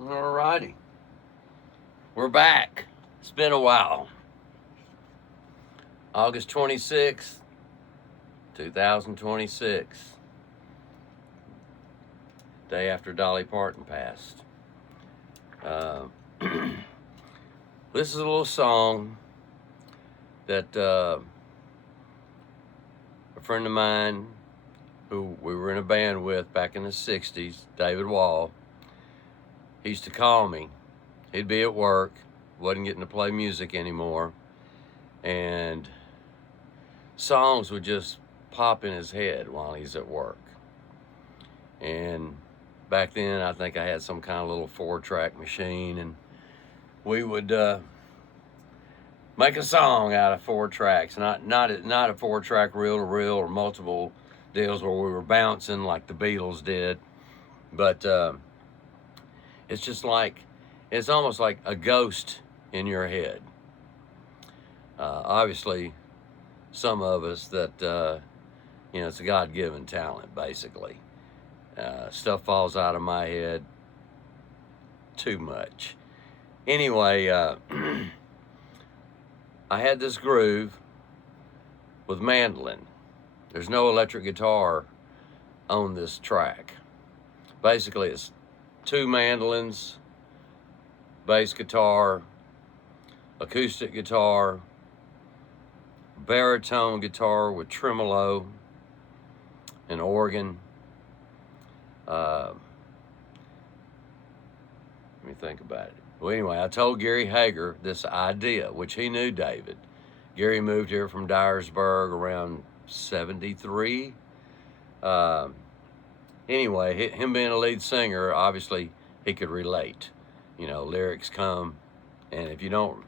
Alrighty. We're back. It's been a while. August 26th, 2026. Day after Dolly Parton passed. This is a little song that a friend of mine who we were in a band with back in the 60s, David Wall, he used to call me. He'd be at work, wasn't getting to play music anymore, and songs would just pop in his head while he's at work. And back then, I think I had some kind of little 4-track machine, and we would make a song out of 4 tracks, not a 4-track reel-to-reel or multiple deals where we were bouncing like the Beatles did, but it's just like, it's almost like a ghost in your head. Obviously, some of us that, it's a God-given talent, basically. Stuff falls out of my head too much. Anyway, I had this groove with mandolin. There's no electric guitar on this track. Basically, it's 2 mandolins, bass guitar, acoustic guitar, baritone guitar with tremolo, and organ. Let me think about it. Well, anyway, I told Gary Hager this idea, which he knew David. Gary moved here from Dyersburg around 73. Anyway, him being a lead singer, obviously he could relate. Lyrics come, and if you don't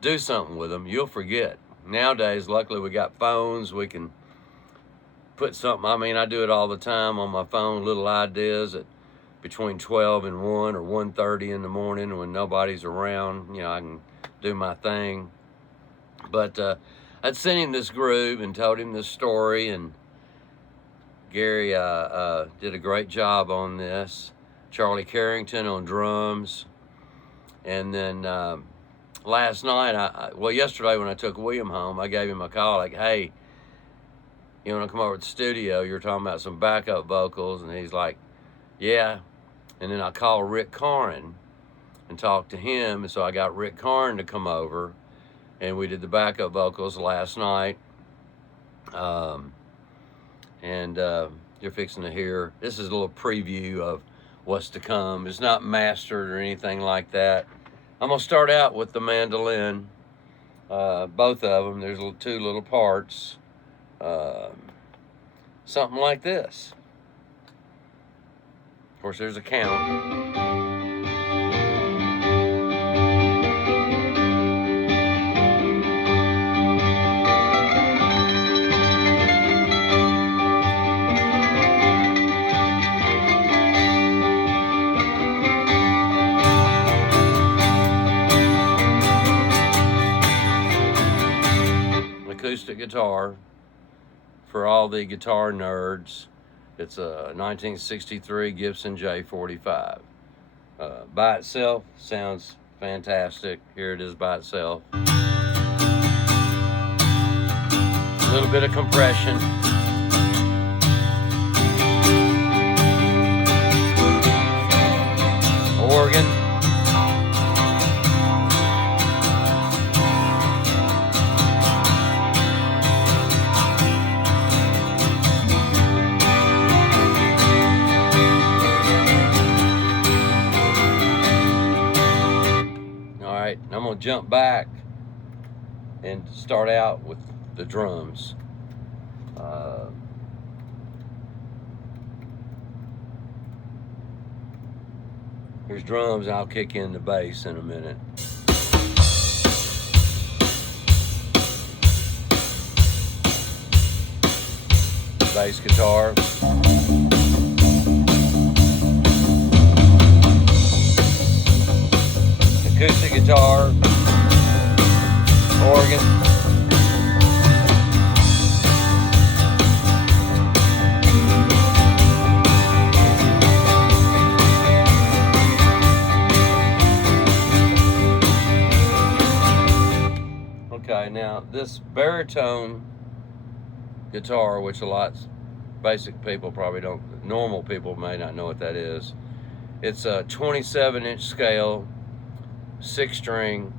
do something with them, you'll forget. Nowadays, luckily, we got phones. We can put something. I do it all the time on my phone, little ideas at between 12 and 1 or 1:30 in the morning when nobody's around. I can do my thing. But I'd sent him this groove and told him this story, and Gary did a great job on this. Charley Carrington on drums. And then last night, yesterday when I took William home, I gave him a call like, hey, you want to come over to the studio? You're talking about some backup vocals. And he's like, yeah. And then I called Rick Caughron and talked to him. And so I got Rick Caughron to come over, and we did the backup vocals last night. And you're fixing to hear, this is a little preview of what's to come. It's not mastered or anything like that. I'm gonna start out with the mandolin, both of them. There's 2 little parts, something like this. Of course, there's a count. Acoustic guitar for all the guitar nerds. It's a 1963 Gibson J45. By itself, sounds fantastic. Here it is by itself. A little bit of compression. Organ. I'm going to jump back and start out with the drums. Here's drums, and I'll kick in the bass in a minute. Bass guitar. Acoustic guitar, organ, now this baritone guitar, which a lot basic people probably don't, normal people may not know what that is. It's a 27-inch scale, 6-string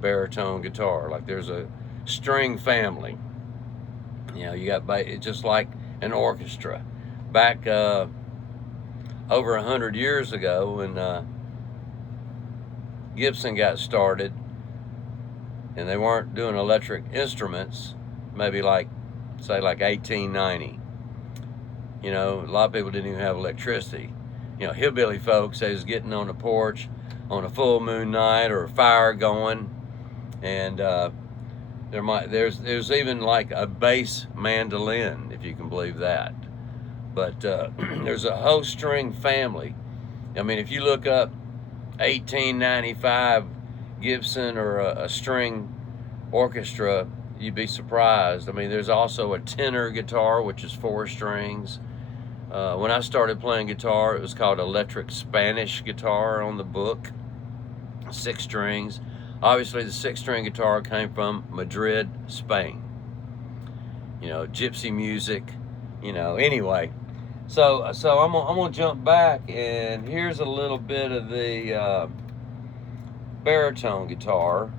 baritone guitar. Like there's a string family. You know, you got it's just like an orchestra. Back over 100 years ago, when Gibson got started, and they weren't doing electric instruments, maybe like, say, like 1890. You know, a lot of people didn't even have electricity. You know, hillbilly folks, they was getting on the porch on a full moon night or a fire going, and there's even like a bass mandolin, if you can believe that. But there's a whole string family. I mean, if you look up 1895 Gibson or a string orchestra, you'd be surprised. I mean, there's also a tenor guitar, which is 4 strings. When I started playing guitar, it was called electric Spanish guitar on the book, 6 strings. Obviously, the 6-string guitar came from Madrid, Spain. You know, gypsy music, you know, anyway. So I'm gonna jump back, and here's a little bit of the baritone guitar.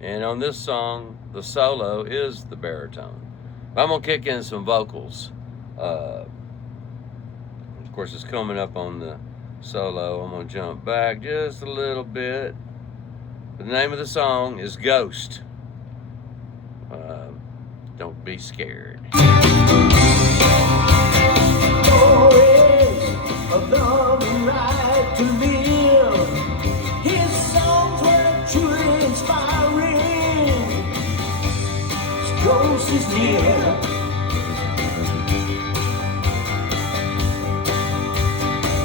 And on this song, the solo is the baritone. I'm gonna kick in some vocals. Of course, it's coming up on the solo. I'm gonna jump back just a little bit. The name of the song is Ghost. Don't be scared. Ghost is near.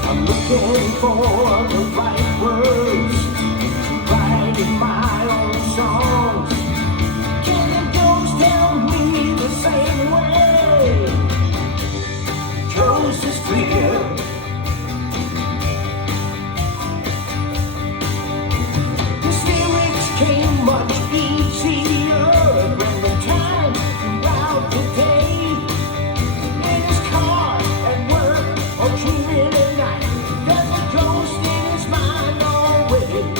I'm looking for the right words to write in my own songs. Can the ghost tell me the same way? Ghost is clear. The lyrics came much easier when the time throughout the day, in his car, at work, or dreaming at night. There's a ghost in his mind always.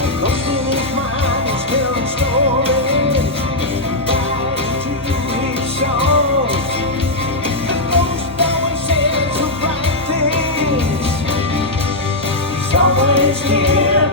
The ghost in his mind is telling stories right to his songs. The ghost always says the right things. He's always here.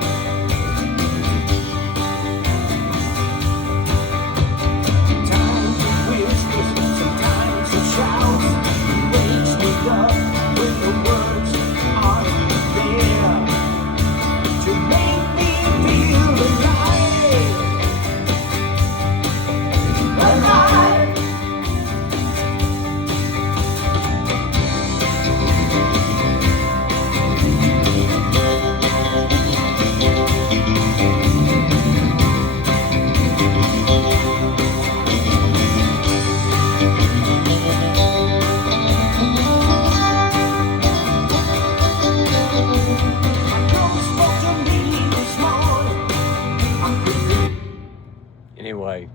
Anyway,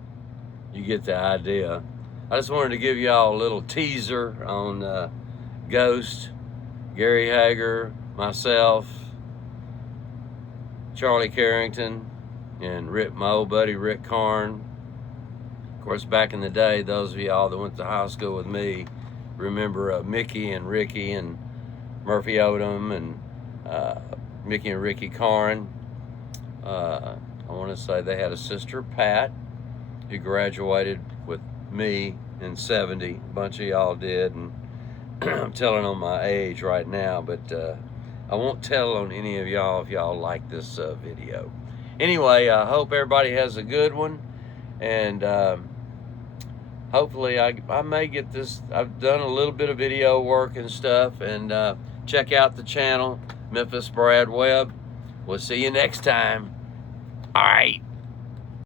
you get the idea. I just wanted to give y'all a little teaser on Ghost, Gary Hager, myself, Charley Carrington, and my old buddy Rick Caughron. Of course, back in the day, those of y'all that went to high school with me remember Mickey and Ricky and Murphy Odom and Mickey and Ricky Caughron. I want to say they had a sister, Pat, who graduated with me in 70. A bunch of y'all did, and I'm telling on my age right now, but I won't tell on any of y'all if y'all like this video. Anyway, I hope everybody has a good one, and hopefully I may get this. I've done a little bit of video work and stuff, and check out the channel, Memphis Brad Webb. We'll see you next time. All right.